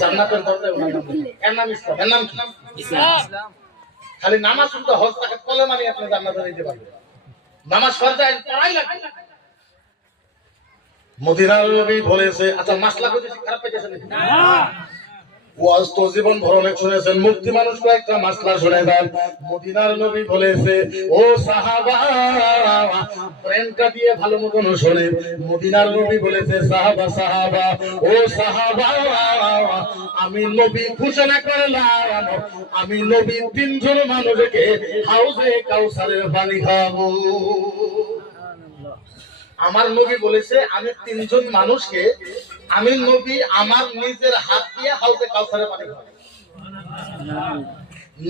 জান্নাতের দরজায় ওনার নাম লেখা। এর নাম ইসলাম। এর নাম কি? ইসলাম। খালি নামাজ শুনতে হজ তাকে কলেমা নিয়ে আপনি জান্নাতে যেতে পারবেন। নামাজ ফরজ আইন পড়াই লাগবে। মদিনার নবী বলেছে, আচ্ছা মাসলা কইতেছি খারাপ পাইতেছেন নাকি? না। ওয়াজ তো জীবন ভর অনেক শুনেছেন, মুক্তি মানুষ কয়েকটা মাসলা শুনে দেন। মদিনার নবী বলেছে, ও সাহাবা, ব্রেনটা দিয়ে ভালো মতন শোনেন। মদিনার নবী বলেছে, সাহাবা সাহাবা, ও সাহাবা, আমি নবী ঘোষণা করলাম, আমি নবী তিনজন মানুষকে হাউজে কাউসারের পানি খাওয়াবো। আমার নবী বলেছে, আমি তিনজন মানুষকে, আমি নবী আমার নিজের হাত দিয়ে হাউজে কাউসারের পানি খাওয়াবো।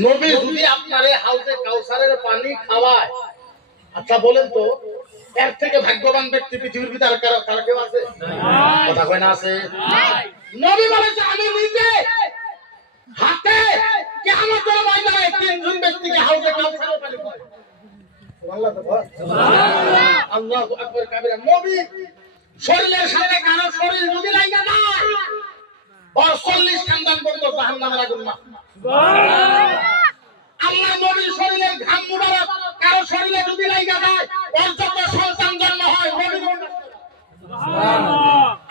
নবী যদি আপনারে হাউজে কাউসারের পানি খাওয়ায়, আচ্ছা বলেন তো এর থেকে ভাগ্যবান ব্যক্তি পৃথিবীর ভিতরে কার কেউ আছে? কথা কয় না আছে? নবী বলেছে, আমি নিজে হাতে কিয়ামতের ময়দানে তিনজন ব্যক্তিকে হাউজে কাউসারের পানি খাওয়াবো। আল্লাহু আকবার কাবীরা। নবী শরীরের সাথে কারো শরীর যদি লাগা না, ওর 40 খানদান পর্যন্ত জাহান্নামের আগুন না। আল্লাহ নবীর শরীরের ঘাম মুবারক কারো শরীরে যদি লাগা যায়, ওর যত সন্তান জন্ম হয় নবী সুবহানাল্লাহ।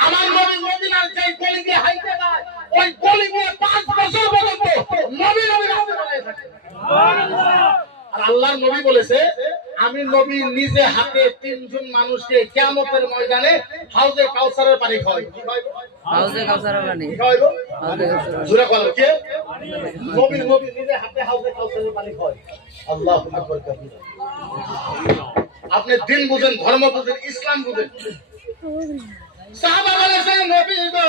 আমার নবী মদিনার যে গলি দিয়ে হাইতে যায়, ওই গলি দিয়ে 5 বছর পর্যন্ত নবী রাস্তা বানায় থাকে। সুবহানাল্লাহ। আর আল্লাহর নবী বলেছে, আমি নবী নিজে হাতে তিনজন মানুষকে কিয়ামতের ময়দানে হাউজে কাউসারের পানি খাওয়াই। কি খাওয়াইবো? হাউজে কাউসারের পানি খাওয়াইবো। জোরে বলো কে? নবী নিজে হাতে হাউজে কাউসারের পানি খাওয়াই। আল্লাহু আকবার কাবীরা। আপনি দিন বুঝেন, ধর্ম বুঝেন, ইসলাম বুঝেন। সাহাবা বলেছেন, নবী গো,